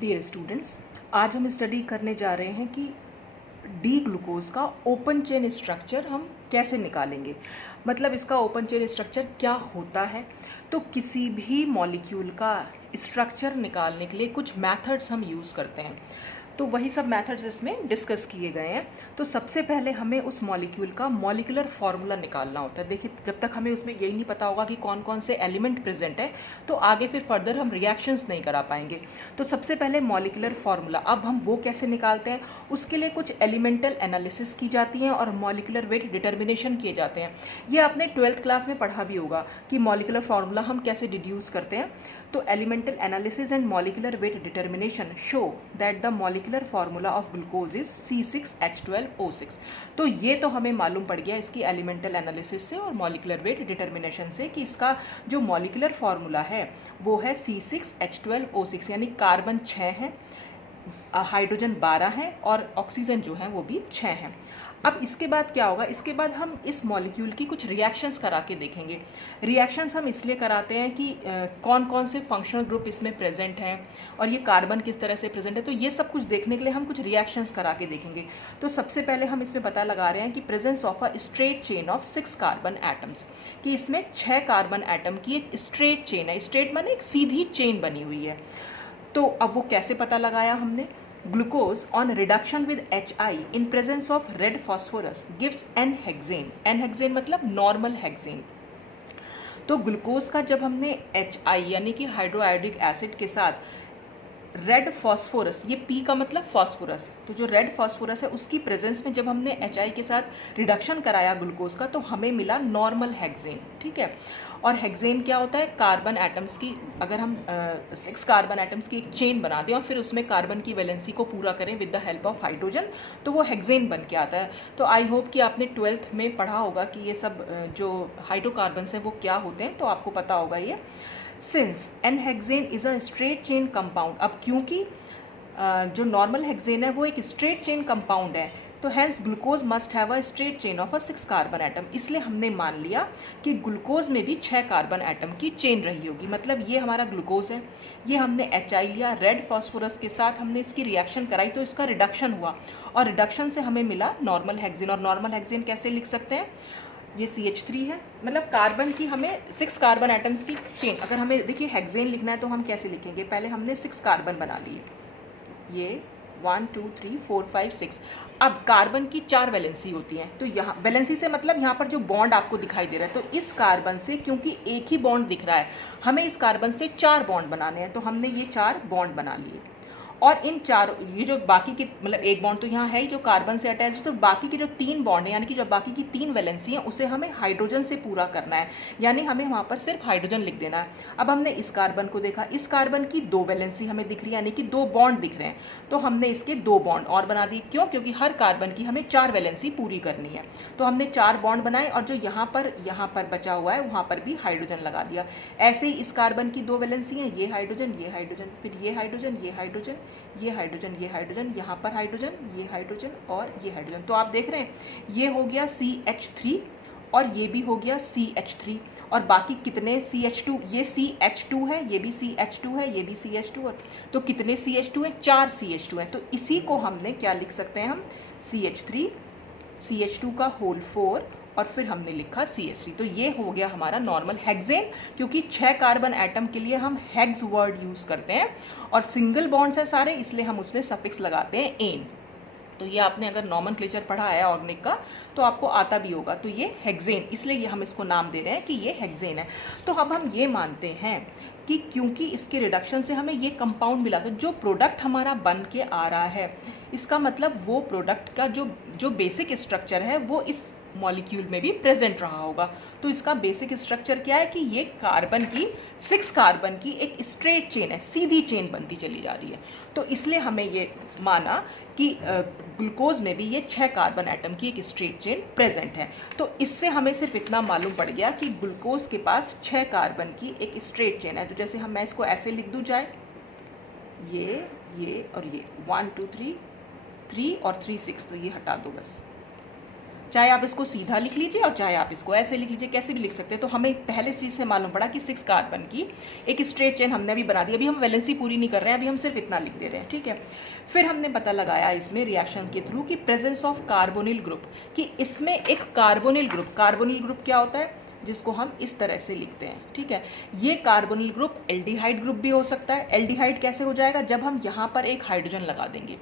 Dear students, आज हम study करने जा रहे हैं कि डी ग्लूकोज का ओपन चेन स्ट्रक्चर हम कैसे निकालेंगे। मतलब इसका ओपन चेन स्ट्रक्चर क्या होता है। तो किसी भी मॉलिक्यूल का स्ट्रक्चर निकालने के लिए कुछ मेथड्स हम यूज़ करते हैं, तो वही सब मेथड्स इसमें डिस्कस किए गए हैं। तो सबसे पहले हमें उस मॉलिक्यूल का मॉलिक्यूलर फार्मूला निकालना होता है। देखिए, जब तक हमें उसमें यही नहीं पता होगा कि कौन कौन से एलिमेंट प्रेजेंट है, तो आगे फिर फर्दर हम रिएक्शंस नहीं करा पाएंगे। तो सबसे पहले मॉलिक्यूलर फार्मूला, अब हम वो कैसे निकालते हैं, उसके लिए कुछ एलिमेंटल एनालिसिस की जाती है और मॉलिक्यूलर वेट डिटर्मिनेशन किए जाते हैं। ये आपने 12th क्लास में पढ़ा भी होगा कि मॉलिक्यूलर फार्मूला हम कैसे डिड्यूस करते हैं। तो elemental analysis and molecular weight determination show that the molecular formula of glucose is C6H12O6। तो ये तो हमें मालूम पड़ गया इसकी एलिमेंटल एनालिसिस से और मॉलिक्यूलर वेट डिटर्मिनेशन से कि इसका जो मॉलिक्यूलर फार्मूला है वो है C6H12O6, यानी कार्बन 6 है, हाइड्रोजन 12 है और ऑक्सीजन जो है वो भी 6 है। अब इसके बाद क्या होगा, इसके बाद हम इस मॉलिक्यूल की कुछ रिएक्शंस करा के देखेंगे। रिएक्शंस हम इसलिए कराते हैं कि कौन कौन से फंक्शनल ग्रुप इसमें प्रेजेंट हैं और ये कार्बन किस तरह से प्रेजेंट है। तो ये सब कुछ देखने के लिए हम कुछ रिएक्शंस करा के देखेंगे। तो सबसे पहले हम इसमें पता लगा रहे हैं कि presence of a straight chain of 6 carbon atoms, कि इसमें 6 कार्बन एटम की एक स्ट्रेट चेन है। स्ट्रेट माने एक सीधी चेन बनी हुई है। तो अब वो कैसे पता लगाया हमने। Glucose on reduction with HI in presence of red phosphorus gives N-hexane। N-hexane मतलब नॉर्मल हेक्सेन। तो ग्लूकोज का जब हमने HI यानी कि हाइड्रोआयोडिक एसिड के साथ रेड फॉस्फोरस, ये P का मतलब फॉस्फोरस, तो जो रेड फॉस्फोरस है उसकी प्रेजेंस में जब हमने HI के साथ रिडक्शन कराया ग्लूकोज का, तो हमें मिला नॉर्मल हेक्सेन। ठीक है। और हेक्सेन क्या होता है, कार्बन एटम्स की, अगर हम 6 कार्बन एटम्स की एक चेन बना दें और फिर उसमें कार्बन की वैलेंसी को पूरा करें with the help of hydrogen, तो वो हेक्सेन बन के आता है। तो आई होप कि आपने 12th में पढ़ा होगा कि ये सब जो हाइड्रोकार्बन्स हैं वो क्या होते हैं, तो आपको पता होगा ये। Since N-hexane is a straight chain compound, अब क्योंकि जो नॉर्मल हेक्सेन है वो एक स्ट्रेट चेन कंपाउंड है, तो hence glucose must have a straight chain of a 6 carbon atom. इसलिए हमने मान लिया कि ग्लूकोज में भी 6 कार्बन एटम की चेन रही होगी। मतलब ये हमारा ग्लूकोज है, ये हमने HI लिया, रेड फॉस्फोरस के साथ हमने इसकी रिएक्शन कराई तो इसका रिडक्शन हुआ और रिडक्शन से हमें मिला नॉर्मल हेक्सेन। और नॉर्मल हेक्सेन कैसे लिख सकते हैं, ये CH3 है, मतलब कार्बन की हमें 6 कार्बन एटम्स की चेन। अगर हमें देखिए हेक्सेन लिखना है तो हम कैसे लिखेंगे, पहले हमने 6 कार्बन बना लिए, ये 1 2 3 4 5 6। अब कार्बन की 4 वैलेंसी होती हैं, तो यहाँ वैलेंसी से मतलब यहाँ पर जो बॉन्ड आपको दिखाई दे रहा है, तो इस कार्बन से क्योंकि एक ही बॉन्ड दिख रहा है, हमें इस कार्बन से 4 बॉन्ड बनाने हैं, तो हमने ये 4 बॉन्ड बना लिए। और इन 4, ये जो बाकी की, मतलब एक बॉन्ड तो यहाँ है ही जो कार्बन से अटैच है, तो बाकी की जो 3 बॉन्ड है, यानी कि जो बाकी की 3 वैलेंसी हैं, उसे हमें हाइड्रोजन से पूरा करना है, यानी हमें वहाँ पर सिर्फ हाइड्रोजन लिख देना है। अब हमने इस कार्बन को देखा, इस कार्बन की 2 वैलेंसी हमें दिख रही है, यानी कि 2 बॉन्ड दिख रहे हैं, तो हमने इसके 2 बॉन्ड और बना दिए। क्यों, क्योंकि हर कार्बन की हमें 4 वैलेंसी पूरी करनी है, तो हमने 4 बॉन्ड बनाए और जो यहाँ पर बचा हुआ है वहाँ पर भी हाइड्रोजन लगा दिया। ऐसे ही इस कार्बन की 2 वैलेंसी हैं, ये हाइड्रोजन, ये हाइड्रोजन, फिर ये हाइड्रोजन, ये हाइड्रोजन, ये हाइड्रोजन, ये हाइड्रोजन, यहाँ पर हाइड्रोजन, ये हाइड्रोजन और ये हाइड्रोजन। तो आप देख रहे हैं ये हो गया CH3 और ये भी हो गया CH3, और बाकी कितने CH2, ये CH2 है, ये भी CH2 है, ये भी CH2 है, तो कितने CH2 है, 4 CH2 है। तो इसी को हमने क्या लिख सकते हैं हम, CH3 CH2 का होल 4 और फिर हमने लिखा CH3। तो ये हो गया हमारा नॉर्मल हेक्सेन, क्योंकि 6 कार्बन एटम के लिए हम हेक्स वर्ड यूज़ करते हैं और सिंगल बॉन्ड्स हैं सारे, इसलिए हम उसमें सफिक्स लगाते हैं एन। तो ये आपने अगर नॉमेनक्लेचर पढ़ा है ऑर्गेनिक का तो आपको आता भी होगा। तो ये हेक्सेन, इसलिए ये हम इसको नाम दे रहे हैं कि ये हेक्सेन है। तो अब हम ये मानते हैं कि क्योंकि इसके रिडक्शन से हमें ये कंपाउंड मिला, तो जो प्रोडक्ट हमारा बन के आ रहा है, इसका मतलब वो प्रोडक्ट का जो बेसिक स्ट्रक्चर है वो इस मॉलिक्यूल में भी प्रेजेंट रहा होगा। तो इसका बेसिक स्ट्रक्चर क्या है कि ये कार्बन की 6 कार्बन की एक स्ट्रेट चेन है, सीधी चेन बनती चली जा रही है। तो इसलिए हमें ये माना कि ग्लूकोज में भी ये 6 कार्बन एटम की एक स्ट्रेट चेन प्रेजेंट है। तो इससे हमें सिर्फ इतना मालूम पड़ गया कि ग्लूकोज के पास 6 कार्बन की एक स्ट्रेट चेन है। तो जैसे मैं इसको ऐसे लिख दूँ, जाए ये और ये 1 2 3 3 और 3 6, तो ये हटा दो बस। चाहे आप इसको सीधा लिख लीजिए और चाहे आप इसको ऐसे लिख लीजिए, कैसे भी लिख सकते हैं। तो हमें पहले चीज से मालूम पड़ा कि 6 कार्बन की एक स्ट्रेट चेन हमने अभी बना दी। अभी हम वैलेंसी पूरी नहीं कर रहे हैं, अभी हम सिर्फ इतना लिख दे रहे हैं, ठीक है। फिर हमने पता लगाया इसमें रिएक्शन के थ्रू कि प्रेजेंस ऑफ कार्बोनिल ग्रुप, कि इसमें एक कार्बोनिल ग्रुप क्या होता है, जिसको हम इस तरह से लिखते हैं, ठीक है। ये कार्बोनिल ग्रुप एल्डिहाइड ग्रुप भी हो सकता है। एल्डिहाइड कैसे हो जाएगा, जब हम यहाँ पर एक हाइड्रोजन लगा देंगे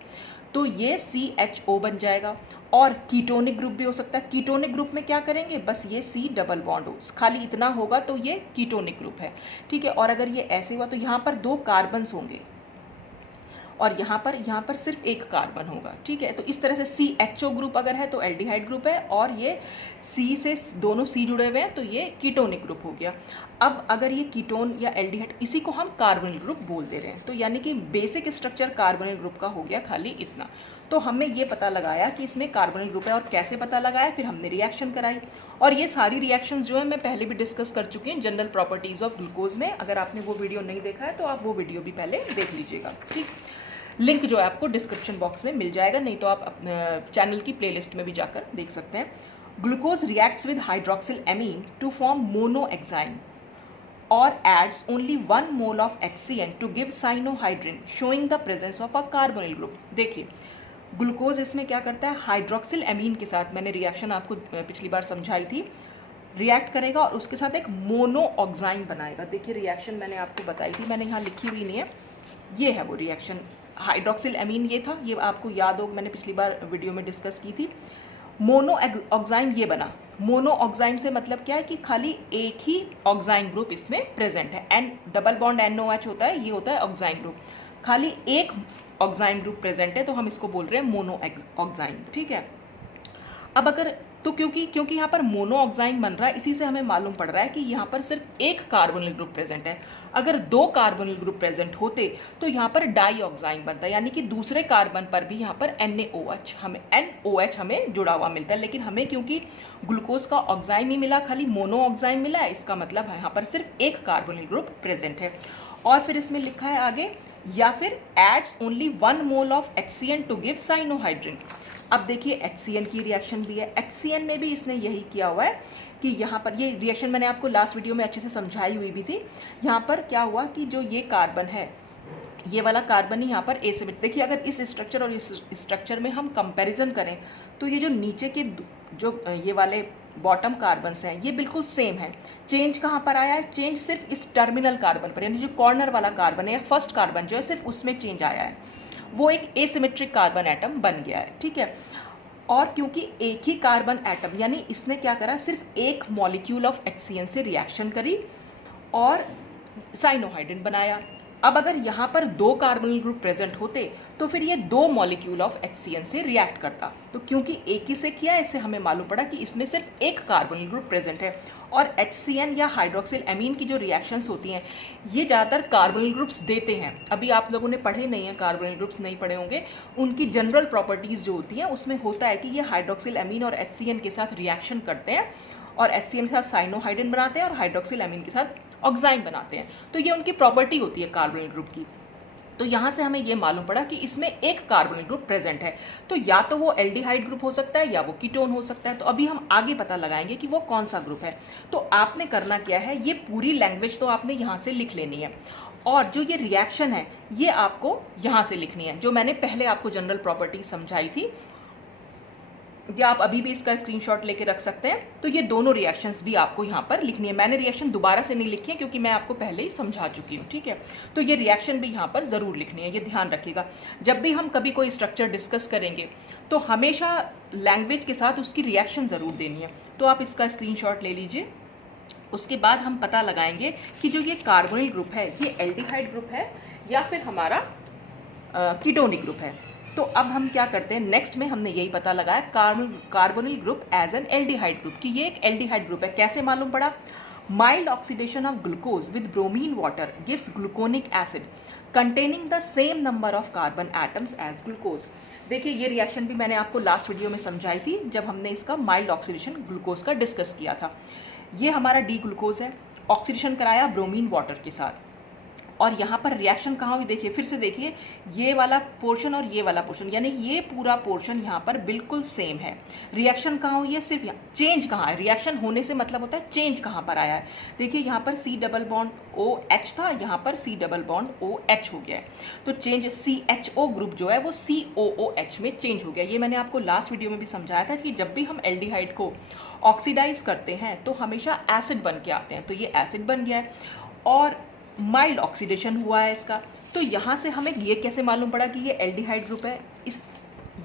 तो ये CHO बन जाएगा। और कीटोनिक ग्रुप भी हो सकता है। कीटोनिक ग्रुप में क्या करेंगे, बस ये C डबल बॉन्ड हो, खाली इतना होगा तो ये कीटोनिक ग्रुप है, ठीक है। और अगर ये ऐसे हुआ तो यहाँ पर 2 कार्बन्स होंगे और यहाँ पर सिर्फ एक कार्बन होगा, ठीक है। तो इस तरह से CHO ग्रुप अगर है तो एल्डिहाइड ग्रुप है, और ये C से दोनों C जुड़े हुए हैं तो ये कीटोनिक ग्रुप हो गया। अब अगर ये कीटोन या एल्डिहाइड, इसी को हम कार्बोनिल ग्रुप बोल दे रहे हैं। तो यानी कि बेसिक स्ट्रक्चर कार्बोनिल ग्रुप का हो गया खाली इतना। तो हमने ये पता लगाया कि इसमें कार्बोनिल ग्रुप है। और कैसे पता लगाया, फिर हमने रिएक्शन कराई। और ये सारी रिएक्शंस जो है मैं पहले भी डिस्कस कर चुकी हूँ जनरल प्रॉपर्टीज ऑफ ग्लूकोज में। अगर आपने वो वीडियो नहीं देखा है तो आप वो वीडियो भी पहले देख लीजिएगा, ठीक। लिंक जो है आपको डिस्क्रिप्शन बॉक्स में मिल जाएगा, नहीं तो आप अपने चैनल की प्लेलिस्ट में भी जाकर देख सकते हैं। Glucose reacts with hydroxylamine to form monoxime or adds only 1 mole of HCN to give cyanohydrin showing the presence of a carbonyl group। देखिए ग्लूकोज इसमें क्या करता है, हाइड्रोक्सिल एमीन के साथ, मैंने रिएक्शन आपको पिछली बार समझाई थी, रिएक्ट करेगा और उसके साथ एक मोनोऑक्साइन बनाएगा। देखिए रिएक्शन मैंने आपको बताई थी, मैंने यहाँ लिखी हुई नहीं है, ये है वो रिएक्शन। हाइड्रोक्सिल एमीन ये था, ये आपको याद हो, मैंने पिछली बार वीडियो में डिस्कस की थी। मोनोऑक्साइन ये बना। मोनोऑक्साइन से मतलब क्या है कि खाली एक ही ऑक्साइन ग्रुप इसमें प्रेजेंट है। एन डबल बॉन्ड NOH होता है, ये होता है ऑक्साइन ग्रुप। खाली एक ऑक्साइन ग्रुप प्रेजेंट है तो हम इसको बोल रहे हैं मोनोऑक्साइन, ठीक है। अब अगर तो क्योंकि यहाँ पर मोनोऑक्साइन बन रहा है, इसी से हमें मालूम पड़ रहा है कि यहाँ पर सिर्फ एक कार्बोनिल ग्रुप प्रेजेंट है। अगर 2 कार्बोनिल ग्रुप प्रेजेंट होते तो यहाँ पर डाईऑक्साइन बनता, यानी कि दूसरे कार्बन पर भी यहाँ पर NOH हमें जुड़ा हुआ मिलता है। लेकिन हमें क्योंकि ग्लूकोज का ऑक्साइन नहीं मिला, खाली मोनोऑक्साइन मिला है, इसका मतलब है यहाँ पर सिर्फ एक कार्बोनिल ग्रुप प्रेजेंट है। और फिर इसमें लिखा है आगे, या फिर adds only 1 mole of HCN to give cyanohydrin. अब देखिए HCN की रिएक्शन भी है। HCN में भी इसने यही किया हुआ है कि यहाँ पर, ये रिएक्शन मैंने आपको लास्ट वीडियो में अच्छे से समझाई हुई भी थी। यहाँ पर क्या हुआ कि जो ये कार्बन है, ये वाला कार्बन ही यहाँ पर एसिमिट्रिक। देखिए अगर इस स्ट्रक्चर और इस स्ट्रक्चर में हम कंपैरिजन करें तो ये जो नीचे के जो ये वाले बॉटम कार्बन्स हैं ये बिल्कुल सेम है। चेंज कहाँ पर आया है, चेंज सिर्फ इस टर्मिनल कार्बन पर, यानी जो कॉर्नर वाला कार्बन है या फर्स्ट कार्बन जो है सिर्फ उसमें चेंज आया है, वो एक एसिमेट्रिक कार्बन एटम बन गया है, ठीक है। और क्योंकि एक ही कार्बन एटम, यानी इसने क्या करा, सिर्फ एक मॉलिक्यूल ऑफ HCN से रिएक्शन करी और साइनोहाइड्रिन बनाया। अब अगर यहाँ पर 2 कार्बोनिल ग्रुप प्रेजेंट होते तो फिर ये 2 मॉलिक्यूल ऑफ HCN से रिएक्ट करता। तो क्योंकि एक ही से किया, इससे हमें मालूम पड़ा कि इसमें सिर्फ एक कार्बोनिल ग्रुप प्रेजेंट है। और HCN या हाइड्रोक्सिल एमीन की जो रिएक्शंस होती हैं ये ज़्यादातर कार्बोनिल ग्रुप्स देते हैं। अभी आप लोगों ने पढ़े नहीं हैं, कार्बोनिल ग्रुप्स नहीं पढ़े होंगे, उनकी जनरल प्रॉपर्टीज़ जो होती हैं उसमें होता है कि ये हाइड्रोक्सिल एमीन और HCN के साथ रिएक्शन करते हैं और HCN के साथ साइनोहाइड्रिन बनाते हैं और हाइड्रोक्सिल एमीन के साथ ऑक्साइन बनाते हैं। तो ये उनकी प्रॉपर्टी होती है कार्बोनिल ग्रुप की। तो यहाँ से हमें ये मालूम पड़ा कि इसमें एक कार्बोनिल ग्रुप प्रेजेंट है, तो या तो वो एल्डिहाइड ग्रुप हो सकता है या वो कीटोन हो सकता है। तो अभी हम आगे पता लगाएंगे कि वो कौन सा ग्रुप है। तो आपने करना क्या है, ये पूरी लैंग्वेज तो आपने यहाँ से लिख लेनी है और जो ये रिएक्शन है ये आपको यहाँ से लिखनी है, जो मैंने पहले आपको जनरल प्रॉपर्टी समझाई थी, या आप अभी भी इसका स्क्रीनशॉट लेके रख सकते हैं। तो ये दोनों रिएक्शंस भी आपको यहाँ पर लिखनी है। मैंने रिएक्शन दोबारा से नहीं लिखी है क्योंकि मैं आपको पहले ही समझा चुकी हूँ, ठीक है। तो ये रिएक्शन भी यहाँ पर ज़रूर लिखनी है, ये ध्यान रखिएगा। जब भी हम कभी कोई स्ट्रक्चर डिस्कस करेंगे तो हमेशा लैंग्वेज के साथ उसकी रिएक्शन ज़रूर देनी है। तो आप इसका स्क्रीनशॉट ले लीजिए। उसके बाद हम पता लगाएंगे कि जो ये कार्बोनिल ग्रुप है ये एल्डिहाइड ग्रुप है या फिर हमारा कीटोनिक ग्रुप है। तो अब हम क्या करते हैं, नेक्स्ट में हमने यही पता लगाया carbonyl group as an aldehyde group, कि ये एक एल्डिहाइड ग्रुप है। कैसे मालूम पड़ा, mild oxidation of glucose with bromine water gives gluconic acid containing the same number of carbon atoms as glucose. देखिए ये रिएक्शन भी मैंने आपको लास्ट वीडियो में समझाई थी जब हमने इसका माइल्ड ऑक्सीडेशन ग्लूकोज का डिस्कस किया था। ये हमारा डी ग्लूकोज है, ऑक्सीडेशन कराया ब्रोमीन वाटर के साथ और यहाँ पर रिएक्शन कहाँ हुई, देखिए फिर से देखिए, ये वाला पोर्शन और ये वाला पोर्शन, यानी ये पूरा पोर्शन यहाँ पर बिल्कुल सेम है। रिएक्शन कहाँ हुई है, सिर्फ यहाँ। चेंज कहाँ है, रिएक्शन होने से मतलब होता है चेंज कहाँ पर आया है। देखिए यहाँ पर C डबल बॉन्ड OH था, यहाँ पर C डबल बॉन्ड OH हो गया है। तो चेंज CHO ग्रुप जो है वो COOH में चेंज हो गया। ये मैंने आपको लास्ट वीडियो में भी समझाया था कि जब भी हम एल्डिहाइड को ऑक्सीडाइज करते हैं तो हमेशा एसिड बन के आते हैं। तो ये एसिड बन गया है और माइल्ड ऑक्सीडेशन हुआ है इसका। तो यहाँ से हमें ये कैसे मालूम पड़ा कि ये एल्डिहाइड ग्रुप है,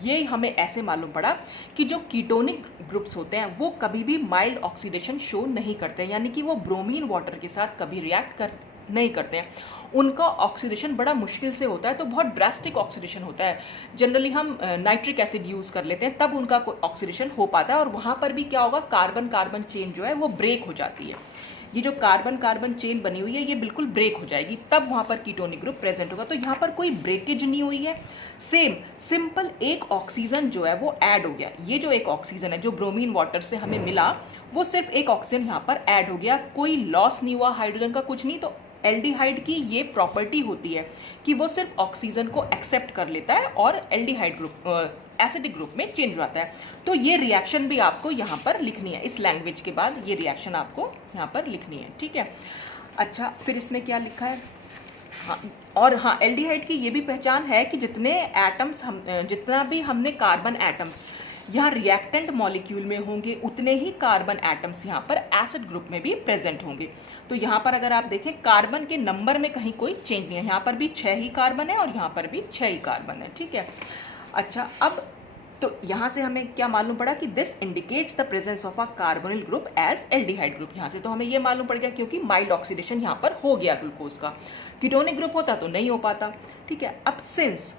ये हमें ऐसे मालूम पड़ा कि जो कीटोनिक ग्रुप्स होते हैं वो कभी भी माइल्ड ऑक्सीडेशन शो नहीं करते हैं, यानी कि वो ब्रोमीन वाटर के साथ कभी रिएक्ट नहीं करते हैं। उनका ऑक्सीडेशन बड़ा मुश्किल से होता है, तो बहुत ड्रास्टिक ऑक्सीडेशन होता है। जनरली हम नाइट्रिक एसिड यूज़ कर लेते हैं, तब उनका ऑक्सीडेशन हो पाता है। और वहाँ पर भी क्या होगा, कार्बन कार्बन चेन जो है वो ब्रेक हो जाती है। ये जो कार्बन कार्बन चेन बनी हुई है ये बिल्कुल ब्रेक हो जाएगी, तब वहाँ पर कीटोनिक ग्रुप प्रेजेंट होगा। तो यहाँ पर कोई ब्रेकेज नहीं हुई है, सिंपल एक ऑक्सीजन जो है वो ऐड हो गया। ये जो एक ऑक्सीजन है जो ब्रोमीन वाटर से हमें मिला, वो सिर्फ एक ऑक्सीजन यहाँ पर ऐड हो गया, कोई लॉस नहीं हुआ हाइड्रोजन का, कुछ नहीं। तो एल्डिहाइड की ये प्रॉपर्टी होती है कि वो सिर्फ ऑक्सीजन को एक्सेप्ट कर लेता है और एल्डिहाइड ग्रुप एसिडिक ग्रुप में चेंज हो जाता है। तो ये रिएक्शन भी आपको यहाँ पर लिखनी है, इस लैंग्वेज के बाद ये रिएक्शन आपको यहाँ पर लिखनी है, ठीक है। अच्छा, फिर इसमें क्या लिखा है, हाँ, और हाँ, एल्डिहाइड की ये भी पहचान है कि जितने एटम्स जितना भी हमने कार्बन एटम्स यहाँ रिएक्टेंट मॉलिक्यूल में होंगे, उतने ही कार्बन एटम्स यहाँ पर एसिड ग्रुप में भी प्रेजेंट होंगे। तो यहाँ पर अगर आप देखें, कार्बन के नंबर में कहीं कोई चेंज नहीं है, यहाँ पर भी 6 ही कार्बन है और यहाँ पर भी 6 ही कार्बन है, ठीक है। अच्छा, अब तो यहाँ से हमें क्या मालूम पड़ा कि this indicates the presence of a carbonyl group as aldehyde group. यहाँ से तो हमें ये मालूम पड़ गया क्योंकि माइल्ड ऑक्सीडेशन यहाँ पर हो गया ग्लूकोज का। कीटोनिक ग्रुप होता तो नहीं हो पाता, ठीक है। अब सिंस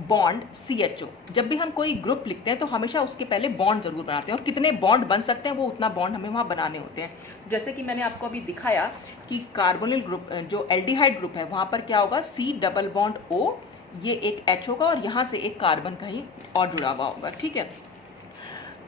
बॉन्ड CHO, जब भी हम कोई ग्रुप लिखते हैं तो हमेशा उसके पहले बॉन्ड जरूर बनाते हैं, और कितने बॉन्ड बन सकते हैं वो उतना बॉन्ड हमें वहाँ बनाने होते हैं। जैसे कि मैंने आपको अभी दिखाया कि कार्बोनिल ग्रुप जो एल्डिहाइड ग्रुप है वहाँ पर क्या होगा, C डबल बॉन्ड O, ये एक H होगा और यहाँ से एक कार्बन कहीं और जुड़ा हुआ होगा, ठीक है।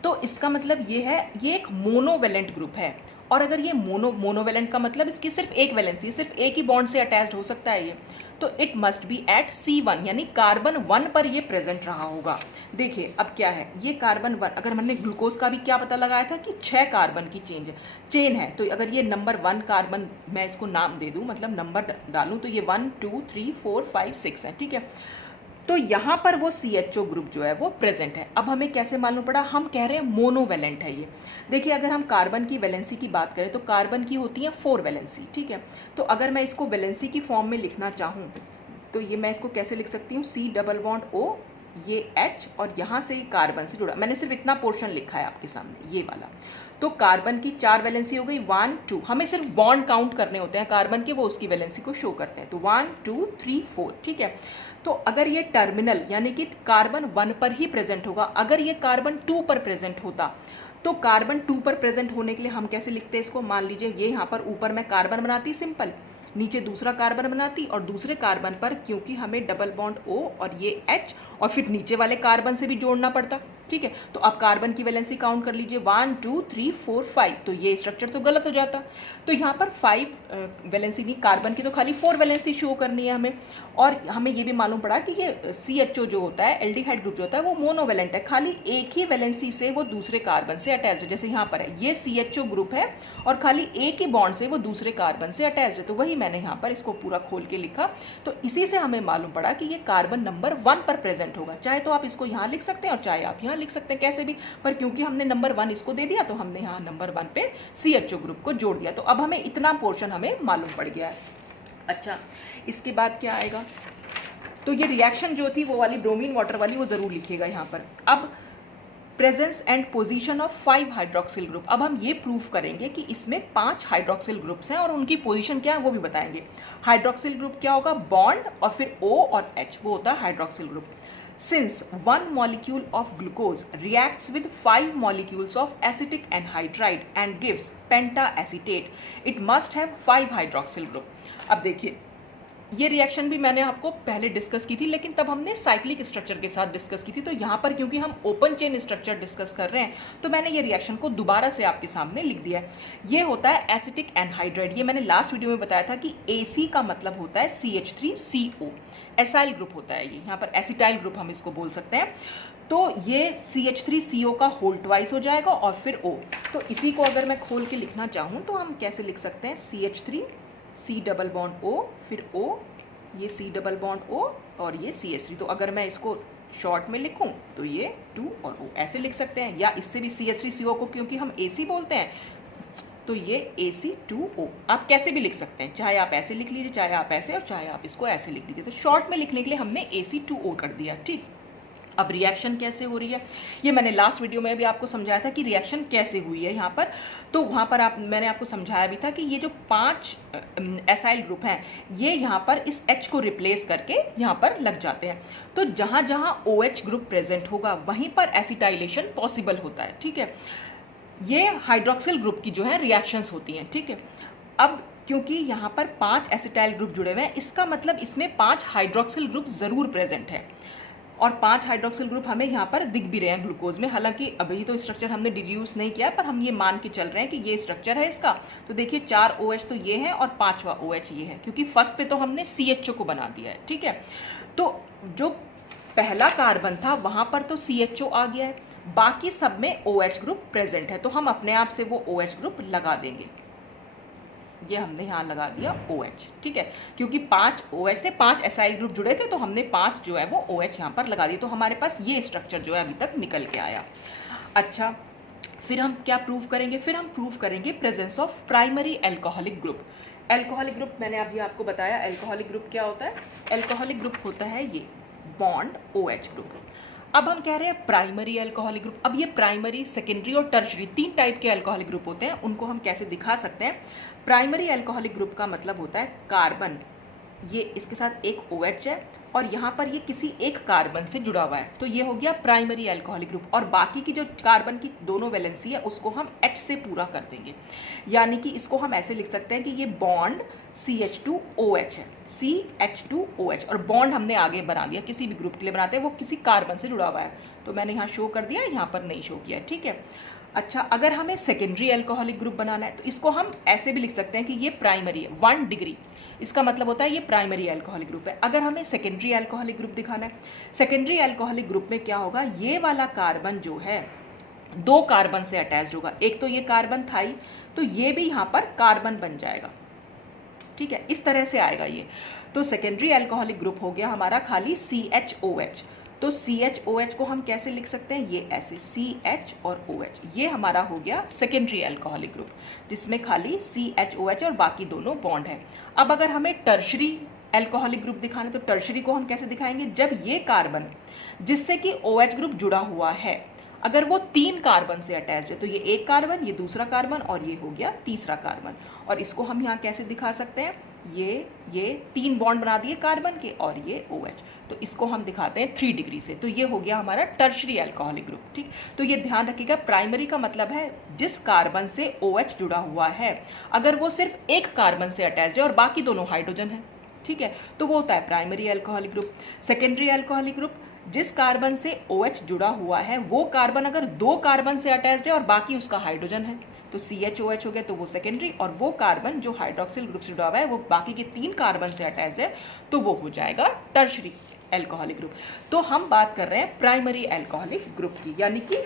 तो इसका मतलब ये है, ये एक मोनोवेलेंट ग्रुप है। और अगर ये मोनोवेलेंट का मतलब इसकी सिर्फ एक वैलेंसी, सिर्फ एक ही बॉन्ड से अटैच्ड हो सकता है ये, तो it must be eight C1, यानी कार्बन 1 पर ये प्रेजेंट रहा होगा। देखिए अब क्या है, ये कार्बन 1, अगर हमने ग्लूकोज का भी क्या पता लगाया था कि 6 कार्बन की चेन है, तो अगर ये नंबर 1 कार्बन, मैं इसको नाम दे दूं, मतलब नंबर डालूं, तो ये 1 2 3 4 5 6 है, ठीक है। तो यहाँ पर वो CHO ग्रुप जो है वो प्रेजेंट है। अब हमें कैसे मालूम पड़ा, हम कह रहे हैं मोनोवेलेंट है ये। देखिए अगर हम कार्बन की वैलेंसी की बात करें तो कार्बन की होती है 4 वैलेंसी, ठीक है। तो अगर मैं इसको वैलेंसी की फॉर्म में लिखना चाहूँ तो ये मैं इसको कैसे लिख सकती हूँ, C डबल बॉन्ड O, ये H, और यहाँ से कार्बन से जुड़ा, मैंने सिर्फ इतना पोर्शन लिखा है आपके सामने, ये वाला। तो कार्बन की 4 वैलेंसी हो गई, 1 2, हमें सिर्फ बॉन्ड काउंट करने होते हैं कार्बन के, वो उसकी वैलेंसी को शो करते हैं। तो 1 2 3 4, ठीक है। तो अगर ये टर्मिनल यानी कि कार्बन 1 पर ही प्रेजेंट होगा, अगर ये कार्बन 2 पर प्रेजेंट होता, तो कार्बन 2 पर प्रेजेंट होने के लिए हम कैसे लिखते हैं इसको, मान लीजिए ये यहाँ पर ऊपर मैं कार्बन बनाती सिंपल, नीचे दूसरा कार्बन बनाती, और दूसरे कार्बन पर क्योंकि हमें डबल बॉन्ड O और ये H और फिर नीचे वाले कार्बन से भी जोड़ना पड़ता, ठीक है। तो अब कार्बन की वैलेंसी काउंट कर लीजिए, 1 2 3 4 5, तो ये स्ट्रक्चर तो गलत हो जाता। तो यहाँ पर 5 वैलेंसी नहीं, कार्बन की तो खाली 4 वैलेंसी शो करनी है हमें। और हमें ये भी मालूम पड़ा कि ये CHO जो होता है, एल्डिहाइड ग्रुप जो होता है, वो मोनोवेलेंट है, खाली एक ही वैलेंसी से वो दूसरे कार्बन से अटैच्ड है। जैसे यहाँ पर है, ये CHO ग्रुप है और खाली एक ही बॉन्ड से वो दूसरे कार्बन से अटैच्ड है। तो वही मैंने यहाँ पर इसको पूरा खोल के लिखा। तो इसी से हमें मालूम पड़ा कि ये कार्बन नंबर 1 पर प्रेजेंट होगा। चाहे तो आप इसको यहाँ लिख सकते हैं और चाहे आप यहाँ लिख सकते हैं, कैसे भी, पर क्योंकि हमने नंबर 1 इसको दे दिया तो हमने यहाँ नंबर 1 पे CHO ग्रुप को जोड़ दिया। तो अब हमें इतना पोर्शन हमें मालूम पड़ गया है। अच्छा, इसके बाद क्या आएगा, तो ये रिएक्शन जो थी वो वाली ब्रोमीन वाटर वाली, वो जरूर लिखिएगा यहाँ पर। अब presence and position of 5 hydroxyl group, अब हम ये प्रूफ करेंगे कि इसमें 5 हाइड्रोक्सिल ग्रुप्स हैं और उनकी पोजीशन क्या है वो भी बताएंगे। हाइड्रोक्सिल ग्रुप क्या होगा, बॉन्ड और फिर O और H, वो होता है hydroxyl group. Since 1 molecule of glucose reacts with 5 molecules of acetic anhydride and gives pentaacetate, it must have 5 hydroxyl group। अब देखिए ये रिएक्शन भी मैंने आपको पहले डिस्कस की थी, लेकिन तब हमने साइक्लिक स्ट्रक्चर के साथ डिस्कस की थी। तो यहाँ पर क्योंकि हम ओपन चेन स्ट्रक्चर डिस्कस कर रहे हैं, तो मैंने ये रिएक्शन को दोबारा से आपके सामने लिख दिया है। ये होता है एसिटिक एनहाइड्राइड। ये मैंने लास्ट वीडियो में बताया था कि AC का मतलब होता है CH3CO, एसाइल ग्रुप होता है ये, यहाँ पर एसिटाइल ग्रुप हम इसको बोल सकते हैं। तो ये CH3CO का होल ट्वाइस हो जाएगा और फिर O। तो इसी को अगर मैं खोल के लिखना चाहूँ तो हम कैसे लिख सकते हैं, CH3 C double bond O, फिर O, ये C डबल बॉन्ड O और ये CH3। तो अगर मैं इसको शॉर्ट में लिखूं तो ये 2 और O ऐसे लिख सकते हैं, या इससे भी CH3CO को क्योंकि हम AC बोलते हैं तो ये AC2O आप कैसे भी लिख सकते हैं, चाहे आप ऐसे लिख लीजिए, चाहे आप ऐसे, और चाहे आप इसको ऐसे लिख दीजिए। तो शॉर्ट में लिखने के लिए हमने AC2O कर दिया। ठीक, अब रिएक्शन कैसे हो रही है, ये मैंने लास्ट वीडियो में भी आपको समझाया था कि रिएक्शन कैसे हुई है यहाँ पर। तो वहाँ पर मैंने आपको समझाया भी था कि ये जो 5 एसाइल ग्रुप हैं, ये यहाँ पर इस H को रिप्लेस करके यहाँ पर लग जाते हैं। तो जहाँ जहाँ OH ग्रुप प्रेजेंट होगा वहीं पर एसिटाइलेशन पॉसिबल होता है। ठीक है, ये हाइड्रोक्सिल ग्रुप की जो है रिएक्शंस होती हैं। ठीक है, अब क्योंकि यहाँ पर 5 एसिटाइल ग्रुप जुड़े हुए हैं, इसका मतलब इसमें 5 हाइड्रोक्सिल ग्रुप ज़रूर प्रेजेंट है, और 5 हाइड्रोक्सिल ग्रुप हमें यहाँ पर दिख भी रहे हैं ग्लूकोज में। हालांकि अभी तो स्ट्रक्चर हमने डिड्यूस नहीं किया, पर हम ये मान के चल रहे हैं कि ये स्ट्रक्चर है इसका। तो देखिए 4 OH तो ये है और 5वां OH ये है, क्योंकि फर्स्ट पे तो हमने CHO को बना दिया है। ठीक है, तो जो पहला कार्बन था वहाँ पर तो CHO आ गया है, बाकी सब में OH ग्रुप प्रेजेंट है, तो हम अपने आप से वो OH ग्रुप लगा देंगे। ये हमने यहाँ लगा दिया OH। ठीक है, क्योंकि 5 OH थे, 5 एसाइल ग्रुप जुड़े थे, तो हमने 5 जो है वो OH यहाँ पर लगा दिए। तो हमारे पास ये स्ट्रक्चर जो है अभी तक निकल के आया। अच्छा, फिर हम क्या प्रूव करेंगे, फिर हम प्रूव करेंगे presence of primary alcoholic group. Alcoholic group मैंने अभी आपको बताया, एल्कोहलिक ग्रुप क्या होता है, एल्कोहलिक ग्रुप होता है ये बॉन्ड OH ग्रुप। अब हम कह रहे हैं प्राइमरी एल्कोहलिक ग्रुप। अब ये प्राइमरी, सेकेंडरी और टर्शरी 3 टाइप के एल्कोहलिक ग्रुप होते हैं, उनको हम कैसे दिखा सकते हैं। प्राइमरी एल्कोहलिक ग्रुप का मतलब होता है कार्बन, ये इसके साथ एक OH है और यहाँ पर ये किसी एक कार्बन से जुड़ा हुआ है, तो ये हो गया प्राइमरी एल्कोहलिक ग्रुप। और बाकी की जो कार्बन की दोनों वैलेंसी है उसको हम H से पूरा कर देंगे, यानी कि इसको हम ऐसे लिख सकते हैं कि ये बॉन्ड CH2OH है, CH2OH, और बॉन्ड हमने आगे बना दिया, किसी भी ग्रुप के लिए बनाते हैं वो किसी कार्बन से जुड़ा हुआ है, तो मैंने यहाँ शो कर दिया, यहाँ पर नहीं शो किया। ठीक है, अच्छा, अगर हमें सेकेंडरी एल्कोहलिक ग्रुप बनाना है तो इसको हम ऐसे भी लिख सकते हैं कि ये प्राइमरी है, 1 डिग्री, इसका मतलब होता है ये प्राइमरी एल्कोहलिक ग्रुप है। अगर हमें सेकेंडरी एल्कोहलिक ग्रुप दिखाना है, सेकेंडरी एल्कोहलिक ग्रुप में क्या होगा, ये वाला कार्बन जो है 2 कार्बन से अटैच्ड होगा, एक तो ये कार्बन था ही, तो ये भी यहाँ पर कार्बन बन जाएगा। ठीक है, इस तरह से आएगा ये। तो सेकेंडरी एल्कोहलिक ग्रुप हो गया हमारा खाली CHOH। तो CHOH को हम कैसे लिख सकते हैं, ये ऐसे CH और OH, ये हमारा हो गया सेकेंडरी एल्कोहलिक ग्रुप, जिसमें खाली CHOH और बाकी दोनों बॉन्ड है। अब अगर हमें टर्शरी एल्कोहलिक ग्रुप दिखाना है तो टर्शरी को हम कैसे दिखाएंगे, जब ये कार्बन जिससे कि OH ग्रुप जुड़ा हुआ है, अगर वो 3 कार्बन से अटैच्ड है, तो ये एक कार्बन, ये दूसरा कार्बन और ये हो गया तीसरा कार्बन। और इसको हम यहाँ कैसे दिखा सकते हैं, ये 3 बॉन्ड बना दिए कार्बन के और ये OH, तो इसको हम दिखाते हैं 3 डिग्री से। तो ये हो गया हमारा टर्शरी एल्कोहलिक ग्रुप। ठीक, तो ये ध्यान रखिएगा, प्राइमरी का मतलब है जिस कार्बन से OH जुड़ा हुआ है, अगर वो सिर्फ एक कार्बन से अटैच्ड है और बाकी दोनों हाइड्रोजन है, ठीक है, तो वो होता है primary alcoholic group. Secondary alcoholic group, जिस कार्बन से OH जुड़ा हुआ है वो कार्बन अगर 2 कार्बन से अटैच्ड है और बाकी उसका हाइड्रोजन है, तो CHOH हो गया, तो वो सेकेंडरी। और वो कार्बन जो हाइड्रोक्सिल ग्रुप से जुड़ा हुआ है वो बाकी के 3 कार्बन से अटैच्ड है, तो वो हो जाएगा टर्शरी एल्कोहलिक ग्रुप। तो हम बात कर रहे हैं प्राइमरी एल्कोहलिक ग्रुप की, यानी कि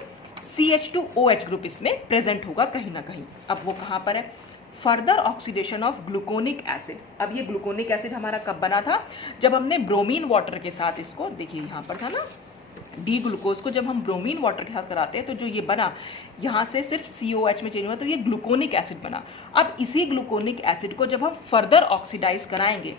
CH2OH ग्रुप इसमें प्रेजेंट होगा कहीं ना कहीं। अब वो कहाँ पर है, further oxidation of gluconic acid. अब ये ग्लूकोनिक एसिड हमारा कब बना था, जब हमने ब्रोमीन वाटर के साथ इसको, देखिए यहाँ पर था ना, डी ग्लूकोज को जब हम ब्रोमीन वाटर के साथ कराते हैं तो जो ये बना, यहाँ से सिर्फ COH में चेंज हुआ तो ये ग्लूकोनिक एसिड बना। अब इसी ग्लूकोनिक एसिड को जब हम फर्दर ऑक्सीडाइज कराएंगे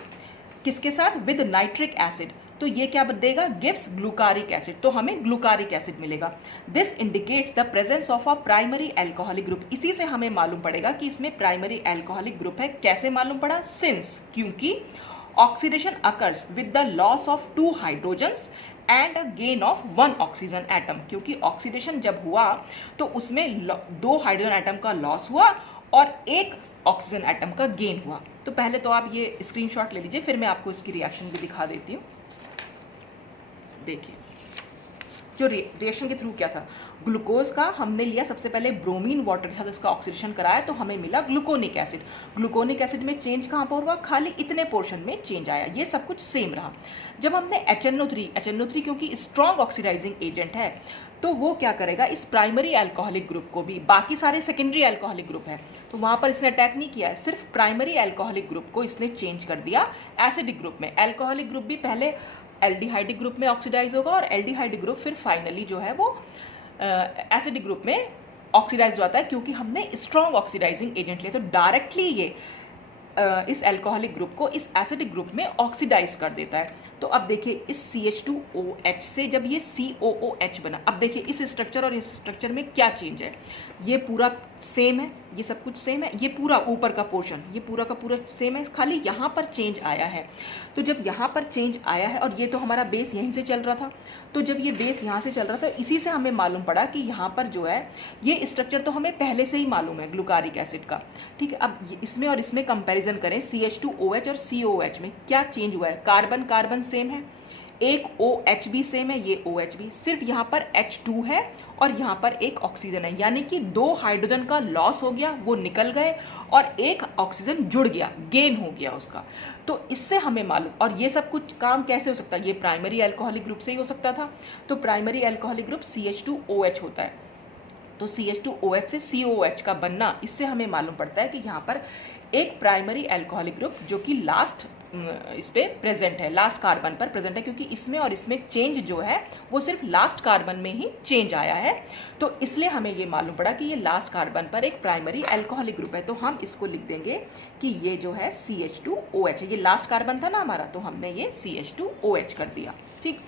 किसके साथ, विद नाइट्रिक एसिड, तो ये क्या देगा, गिव्स ग्लूकारिक एसिड, तो हमें ग्लूकारिक एसिड मिलेगा। This indicates the presence of a primary alcoholic group. इसी से हमें मालूम पड़ेगा कि इसमें प्राइमरी एल्कोहलिक ग्रुप है। कैसे मालूम पड़ा, सिंस, क्योंकि oxidation occurs with the loss of 2 hydrogens and a gain of 1 oxygen atom, क्योंकि ऑक्सीडेशन जब हुआ तो उसमें 2 हाइड्रोजन एटम का लॉस हुआ और एक ऑक्सीजन एटम का गेन हुआ। तो पहले तो आप ये स्क्रीनशॉट ले लीजिए, फिर मैं आपको इसकी रिएक्शन भी दिखा देती हूँ। देखिए जो रिएक्शन के थ्रू क्या था, ग्लूकोज का हमने लिया सबसे पहले ब्रोमीन वाटर के साथ इसका ऑक्सीडेशन कराया तो हमें मिला ग्लूकोनिक एसिड। ग्लूकोनिक एसिड में चेंज कहाँ पर हुआ, खाली इतने पोर्शन में चेंज आया, ये सब कुछ सेम रहा। जब हमने HNO3 क्योंकि स्ट्रॉन्ग ऑक्सीडाइजिंग एजेंट है तो वो क्या करेगा, इस प्राइमरी अल्कोहलिक ग्रुप को भी, बाकी सारे सेकेंडरी अल्कोहलिक ग्रुप है तो वहाँ पर इसने अटैक नहीं किया है, सिर्फ प्राइमरी अल्कोहलिक ग्रुप को इसने चेंज कर दिया एसिडिक ग्रुप में। अल्कोहलिक ग्रुप भी पहले एल्डिहाइडिक ग्रुप में ऑक्सीडाइज होगा और एल्डिहाइडिक ग्रुप फिर फाइनली जो है वो एसिडिक ग्रुप में ऑक्सीडाइज होता है, क्योंकि हमने स्ट्रॉन्ग ऑक्सीडाइजिंग एजेंट लिया। तो डायरेक्टली ये इस अल्कोहलिक ग्रुप को इस एसिडिक ग्रुप में ऑक्सीडाइज कर देता है। तो अब देखिए इस CH2OH से जब ये COOH बना, अब देखिए इस स्ट्रक्चर और इस स्ट्रक्चर में क्या चेंज है, ये पूरा सेम है, ये सब कुछ सेम है, ये पूरा ऊपर का पोर्शन ये पूरा का पूरा सेम है, खाली यहाँ पर चेंज आया है। तो जब यहाँ पर चेंज आया है, और ये तो हमारा बेस यहीं से चल रहा था, तो जब ये बेस यहाँ से चल रहा था इसी से हमें मालूम पड़ा कि यहाँ पर जो है ये स्ट्रक्चर तो हमें पहले से ही मालूम है ग्लूकारिक एसिड का, ठीक है। अब इसमें और इसमें कंपैरिजन करें, CH2OH और COOH में क्या चेंज हुआ है, कार्बन कार्बन सेम है, एक OH भी सेम है, ये OH भी, सिर्फ यहाँ पर H2 है और यहाँ पर एक ऑक्सीजन है, यानी कि 2 हाइड्रोजन का लॉस हो गया, वो निकल गए और एक ऑक्सीजन जुड़ गया, गेन हो गया उसका। तो इससे हमें मालूम, और ये सब कुछ काम कैसे हो सकता है, ये प्राइमरी अल्कोहलिक ग्रुप से ही हो सकता था। तो प्राइमरी अल्कोहलिक ग्रुप CH2OH होता है, तो CH2OH से COOH का बनना, इससे हमें मालूम पड़ता है कि यहाँ पर एक प्राइमरी अल्कोहलिक ग्रुप जो कि लास्ट इस पे प्रेजेंट है, लास्ट कार्बन पर प्रेजेंट है, क्योंकि इसमें और इसमें चेंज जो है वो सिर्फ लास्ट कार्बन में ही चेंज आया है। तो इसलिए हमें ये मालूम पड़ा कि ये लास्ट कार्बन पर एक प्राइमरी अल्कोहलिक ग्रुप है। तो हम इसको लिख देंगे कि ये जो है CH2OH है, ये लास्ट कार्बन था ना हमारा, तो हमने ये CH2OH कर दिया, ठीक।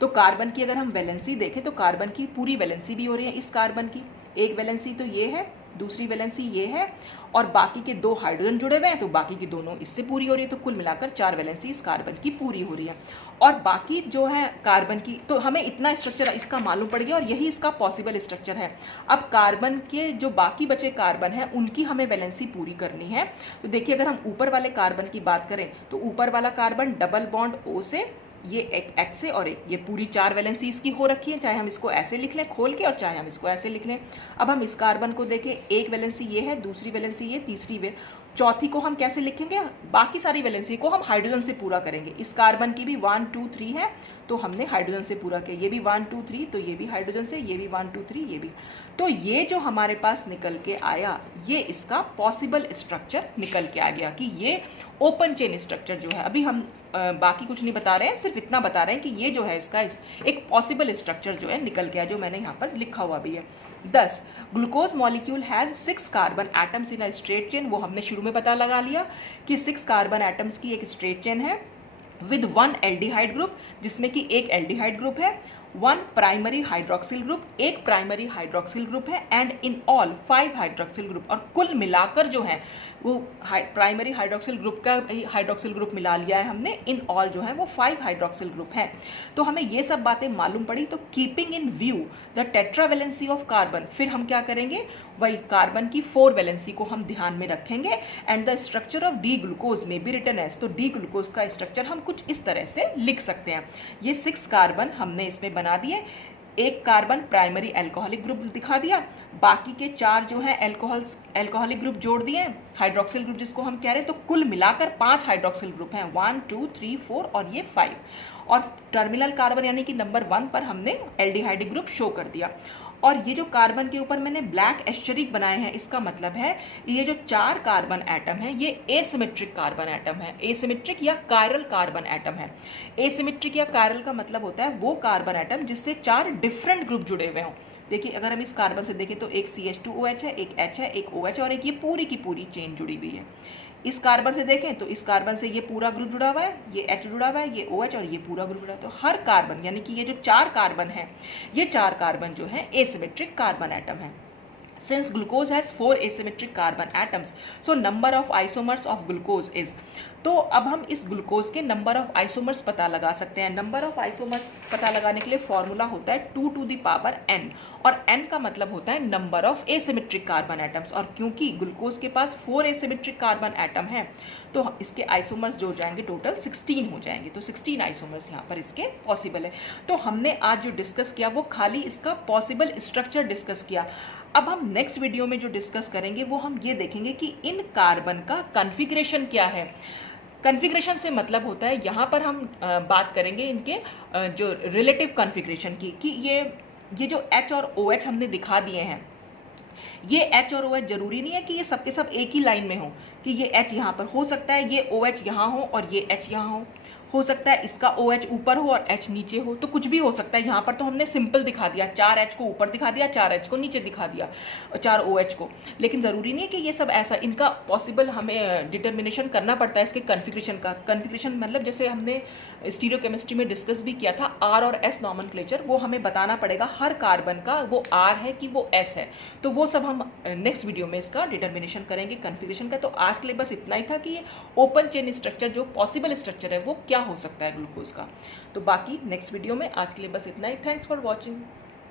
तो कार्बन की अगर हम वैलेंसी देखें तो कार्बन की पूरी वैलेंसी भी हो रही है इस कार्बन की, एक वैलेंसी तो ये है, दूसरी वैलेंसी ये है, और बाकी के 2 हाइड्रोजन जुड़े हुए हैं तो बाकी की दोनों इससे पूरी हो रही है, तो कुल मिलाकर 4 वैलेंसी इस कार्बन की पूरी हो रही है। और बाकी जो है कार्बन की, तो हमें इतना स्ट्रक्चर इसका मालूम पड़ गया और यही इसका पॉसिबल स्ट्रक्चर है। अब कार्बन के जो बाकी बचे कार्बन हैं उनकी हमें वैलेंसी पूरी करनी है। तो देखिए अगर हम ऊपर वाले कार्बन की बात करें तो ऊपर वाला कार्बन डबल बॉन्ड O से, ये एक H से और एक, ये पूरी 4 वैलेंसी इसकी हो रखी है, चाहे हम इसको ऐसे लिख लें खोल के और चाहे हम इसको ऐसे लिख लें। अब हम इस कार्बन को देखें, एक वैलेंसी ये है, दूसरी वैलेंसी ये, तीसरी चौथी को हम कैसे लिखेंगे, बाकी सारी वैलेंसी को हम हाइड्रोजन से पूरा करेंगे। इस कार्बन की भी 1 2 3 है तो हमने हाइड्रोजन से पूरा किया, ये भी 1 2 3 तो ये भी हाइड्रोजन से, ये भी 1 2 3 ये भी। तो ये जो हमारे पास निकल के आया, ये इसका पॉसिबल स्ट्रक्चर निकल के आ गया कि ये ओपन चेन स्ट्रक्चर जो है, अभी हम बाकी कुछ नहीं बता रहे हैं, सिर्फ इतना बता रहे हैं कि ये जो है इसका एक पॉसिबल स्ट्रक्चर जो है निकल गया, जो मैंने यहाँ पर लिखा हुआ भी है। 10 glucose molecule has 6 carbon atoms in a straight chain, वो हमने शुरू में पता लगा लिया कि 6 कार्बन एटम्स की एक स्ट्रेट चेन है विद 1 एल्डिहाइड ग्रुप, जिसमें कि एक एल्डिहाइड ग्रुप है, 1 प्राइमरी हाइड्रोक्सिल ग्रुप, एक प्राइमरी हाइड्रोक्सिल ग्रुप है, and in all 5 hydroxyl group, और कुल मिलाकर जो है वो प्राइमरी हाइड्रोक्सिल ग्रुप का हाइड्रोक्सिल ग्रुप मिला लिया है हमने, इन ऑल जो है वो 5 हाइड्रोक्सिल ग्रुप हैं। तो हमें ये सब बातें मालूम पड़ी। तो keeping in view the tetravalency of carbon, फिर हम क्या करेंगे, वही कार्बन की 4 वैलेंसी को हम ध्यान में रखेंगे, and the structure of D glucose में बी रिटन एज, तो डी ग्लूकोज का स्ट्रक्चर हम कुछ इस तरह से लिख सकते हैं। ये 6 कार्बन हमने इसमें बना दिए, एक कार्बन प्राइमरी अल्कोहलिक ग्रुप दिखा दिया, बाकी के 4 जो है अल्कोहलिक ग्रुप जोड़ दिए, हाइड्रोक्सिल ग्रुप जिसको हम कह रहे हैं, तो कुल मिलाकर 5 हाइड्रोक्सिल ग्रुप हैं, 1 2 3 4 और ये 5, और टर्मिनल कार्बन यानी कि नंबर 1 पर हमने एल्डिहाइड ग्रुप शो कर दिया। और ये जो कार्बन के ऊपर मैंने ब्लैक एस्टेरिक बनाए हैं, इसका मतलब है ये जो 4 कार्बन एटम है ये एसिमेट्रिक कार्बन एटम है, एसिमेट्रिक या कायरल कार्बन एटम है। एसिमेट्रिक या कायरल का मतलब होता है वो कार्बन एटम जिससे 4 डिफरेंट ग्रुप जुड़े हुए हों। देखिए अगर हम इस कार्बन से देखें तो एक CH2OH है, एक H है, एक OH और एक ये पूरी की पूरी चेन जुड़ी हुई है। इस कार्बन से देखें तो इस कार्बन से ये पूरा ग्रुप जुड़ा हुआ है, ये H जुड़ा हुआ है, ये OH और ये पूरा ग्रुप जुड़ा है। तो हर कार्बन यानी कि ये जो 4 कार्बन है, ये 4 कार्बन जो है एसिमेट्रिक कार्बन एटम है। Since glucose has 4 asymmetric carbon atoms, so number of isomers of glucose is, तो अब हम इस ग्लूकोज के नंबर ऑफ आइसोमर्स पता लगा सकते हैं। नंबर ऑफ आइसोमर्स पता लगाने के लिए फॉर्मूला होता है 2 to the power n, और n का मतलब होता है number of asymmetric carbon atoms. और क्योंकि ग्लूकोज के पास 4 एसिमेट्रिक कार्बन एटम है तो इसके आइसोमर्स जो हो जाएंगे टोटल 16 हो जाएंगे। तो 16 आइसोमर्स यहाँ पर इसके पॉसिबल है। तो हमने आज जो डिस्कस किया वो खाली इसका पॉसिबल स्ट्रक्चर डिस्कस किया। अब हम नेक्स्ट वीडियो में जो डिस्कस करेंगे वो हम ये देखेंगे कि इन कार्बन का कॉन्फ़िगरेशन क्या है। कॉन्फ़िगरेशन से मतलब होता है यहाँ पर हम बात करेंगे इनके जो रिलेटिव कॉन्फ़िगरेशन की, कि ये जो H और OH हमने दिखा दिए हैं, ये H और OH जरूरी नहीं है कि ये सबके सब एक ही लाइन में हो, कि ये H यहाँ पर हो सकता है, ये OH यहाँ हो और ये H यहाँ हो सकता है इसका OH ऊपर हो और H नीचे हो, तो कुछ भी हो सकता है। यहाँ पर तो हमने सिंपल दिखा दिया, 4 H को ऊपर दिखा दिया, 4 H को नीचे दिखा दिया, 4 OH को, लेकिन ज़रूरी नहीं है कि ये सब ऐसा। इनका पॉसिबल हमें डिटर्मिनेशन करना पड़ता है इसके कॉन्फ़िगरेशन का। कॉन्फ़िगरेशन मतलब जैसे हमने स्टीरियोकेमिस्ट्री में डिस्कस भी किया था R और S नॉमेनक्लेचर, वो हमें बताना पड़ेगा हर कार्बन का वो R है कि वो S है। तो वो सब हम नेक्स्ट वीडियो में इसका डिटर्मिनेशन करेंगे कॉन्फ़िगरेशन का। तो आज के लिए बस इतना ही था कि ये ओपन चेन स्ट्रक्चर जो पॉसिबल स्ट्रक्चर है वो क्या हो सकता है ग्लूकोज का। तो बाकी नेक्स्ट वीडियो में, आज के लिए बस इतना ही। Thanks for watching.